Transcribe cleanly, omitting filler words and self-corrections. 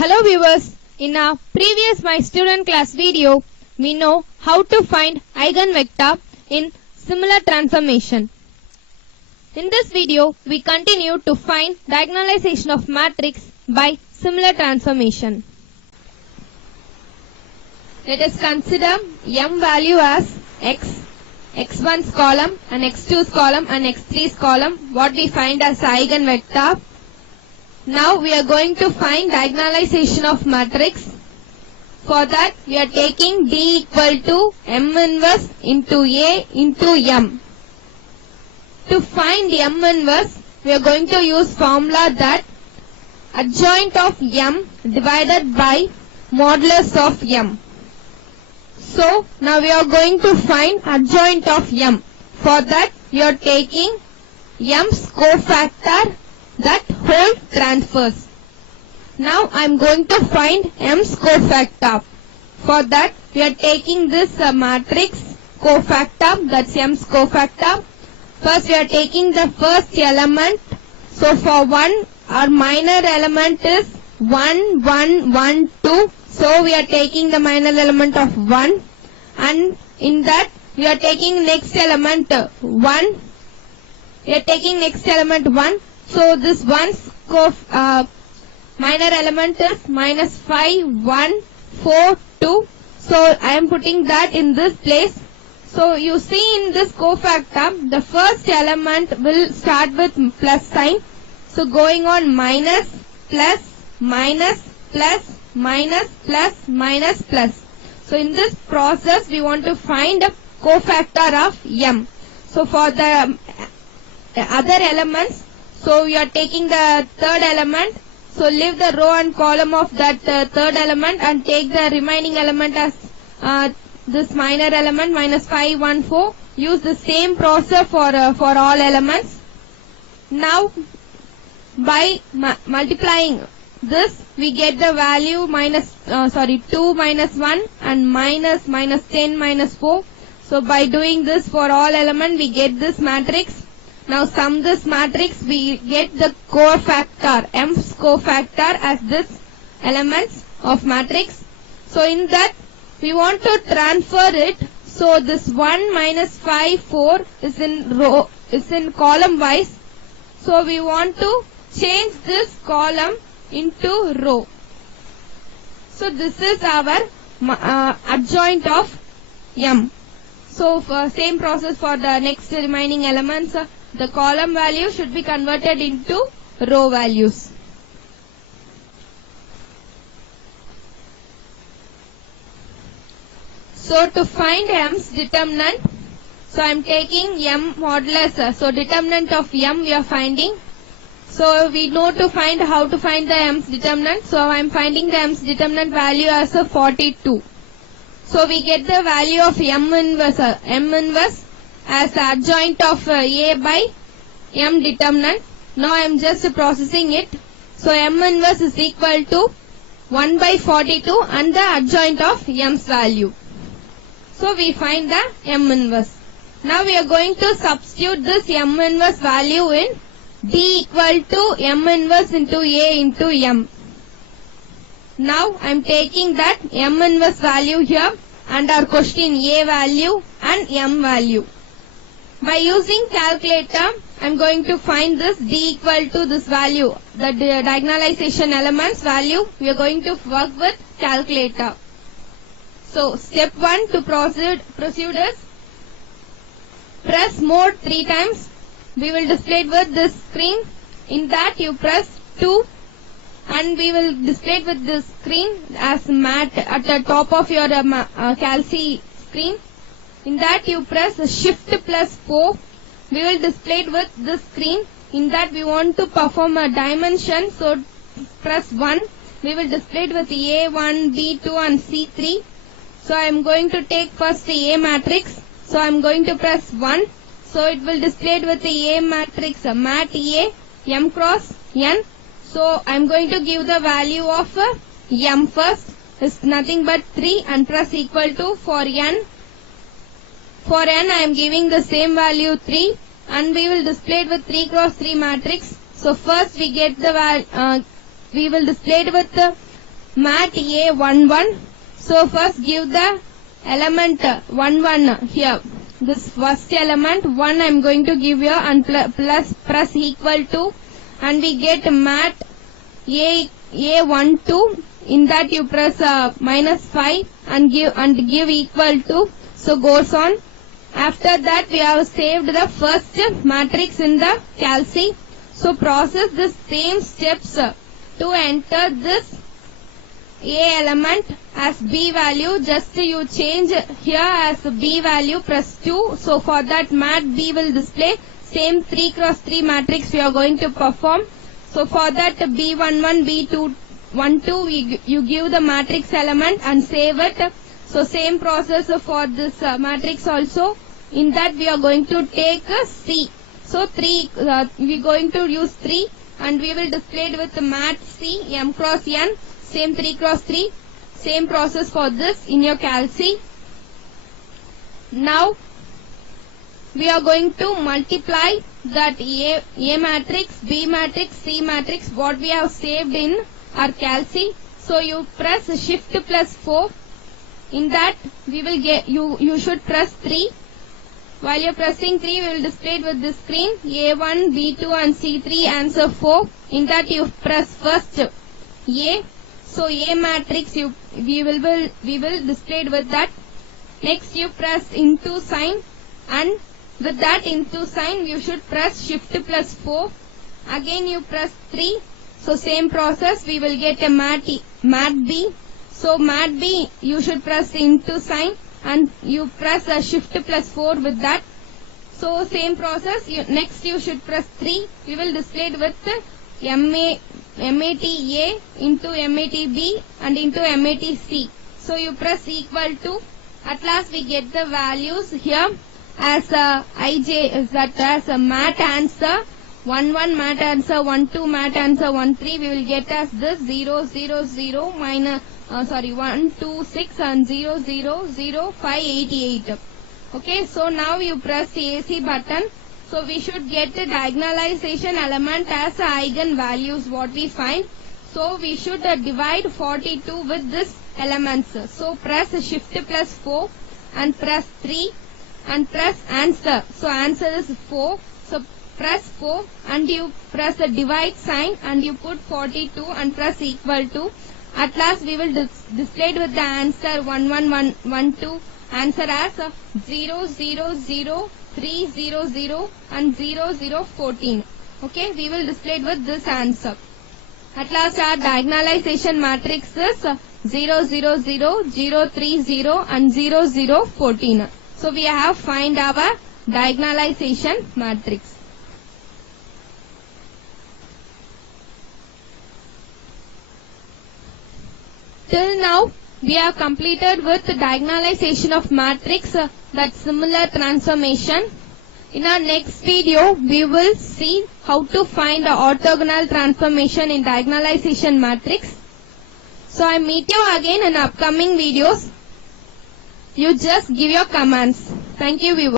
Hello viewers, in our previous My Student Class video, we know how to find eigenvector in similar transformation. In this video, we continue to find diagonalization of matrix by similar transformation. Let us consider m value as x, x1's column and x2's column and x3's column, what we find as eigenvector. Now we are going to find diagonalization of matrix. For that we are taking D equal to m inverse into A into m. To find m inverse, we are going to use formula that adjoint of m divided by modulus of m. So now we are going to find adjoint of m. For that we are taking m's cofactor, that whole transverse. Now I am going to find m's cofactor. For that we are taking this matrix cofactor, that's m's cofactor. First we are taking the first element. So for 1, our minor element is 1, 1, 1, 2. So we are taking the minor element of 1. And in that we are taking next element 1. We are taking next element 1. So this one's minor element is minus 5, 1, 4, 2. So I am putting that in this place. So you see in this cofactor, the first element will start with plus sign. So going on minus, plus, minus, plus, minus, plus, minus, plus. So in this process, we want to find a cofactor of m. So for the other elements, so we are taking the third element. So leave the row and column of that third element and take the remaining element as this minor element minus 5, 1, 4. Use the same process for all elements. Now by multiplying this, we get the value 2 minus 1 and minus 10 minus 4. So by doing this for all elements, we get this matrix. Now sum this matrix, we get the cofactor, m's cofactor as this elements of matrix. So in that we want to transfer it. So this 1 minus 5, 4 is in column wise. So we want to change this column into row. So this is our adjoint of m. So same process for the next remaining elements. The column value should be converted into row values. So to find m's determinant, so I am taking m modulus. So determinant of m we are finding. So we know to find how to find the m's determinant. So I am finding the m's determinant value as a 42. So we get the value of m inverse as the adjoint of a by m determinant. Now I am just processing it. So m inverse is equal to 1 by 42 and the adjoint of m's value. So we find the m inverse. Now we are going to substitute this m inverse value in D equal to m inverse into A into m. Now I am taking that m inverse value here and our question A value and m value. By using calculator, I am going to find this D equal to this value, the diagonalization elements value. We are going to work with calculator. So step 1 to proceed is press mode 3 times. We will display it with this screen. In that you press 2 and we will display it with this screen as mat at the top of your Calci screen. In that you press shift plus 4. We will display it with this screen. In that we want to perform a dimension. So press 1. We will display it with A1, B2 and C3. So I am going to take first the A matrix. So I am going to press 1. So it will display it with the A matrix, mat A, m cross n. So I am going to give the value of m first. Is nothing but 3 and press equal to for n. For n I am giving the same value 3 and we will display it with 3 cross 3 matrix. So first we get the we will display it with mat A11. So first give the element 1 1 here. This first element 1 I am going to give here and plus press equal to, and we get mat A12. In that you press -5 and give equal to. So goes on. After that we have saved the first matrix in the calci. So process the same steps to enter this A element as B value. Just you change here as B value, press 2. So for that mat B will display same 3 cross 3 matrix we are going to perform. So for that B11, B12, you give the matrix element and save it. So same process for this matrix also. In that we are going to take C. So 3, we are going to use 3 and we will display it with mat C, M cross N, same 3 cross 3. Same process for this in your calci. Now we are going to multiply that A matrix, B matrix, C matrix, what we have saved in our calci. So you press shift plus 4. In that we will get, you should press 3. While you are pressing 3, we will display it with this screen. A1, B2 and C3 answer 4. In that you press first A. So A matrix we will display it with that. Next you press into sign, and with that into sign you should press shift plus 4. Again you press 3. So same process, we will get a mat B. So mat B you should press into sign and you press a shift plus 4 with that. So same process, next you should press 3. We will display it with MAT A into MAT B and into MAT C. So you press equal to. At last we get the values here as IJ, is that as a mat answer 1 1, mat answer 1 2, mat answer 1 3. We will get as this 0 0 0 minus 1 2 6 and 0 0 0 5 8 8. Okay, so now you press the AC button. So we should get the diagonalization element as eigen values what we find. So we should divide 42 with this elements. So press shift plus 4 and press 3 and press answer. So answer is 4. So press 4 and you press the divide sign and you put 42 and press equal to. At last we will display it with the answer 1 1 1 1 2. Answer as 0 0 0 3 0 0 and 0 0 14. Okay, we will display it with this answer. At last our diagonalization matrix is 0 0 0 0 3 0 and 0 0 14. So we have find our diagonalization matrix. Till now we have completed with diagonalization of matrix, that similar transformation. In our next video we will see how to find the orthogonal transformation in diagonalization matrix. So I meet you again in upcoming videos. You just give your comments. Thank you viewers.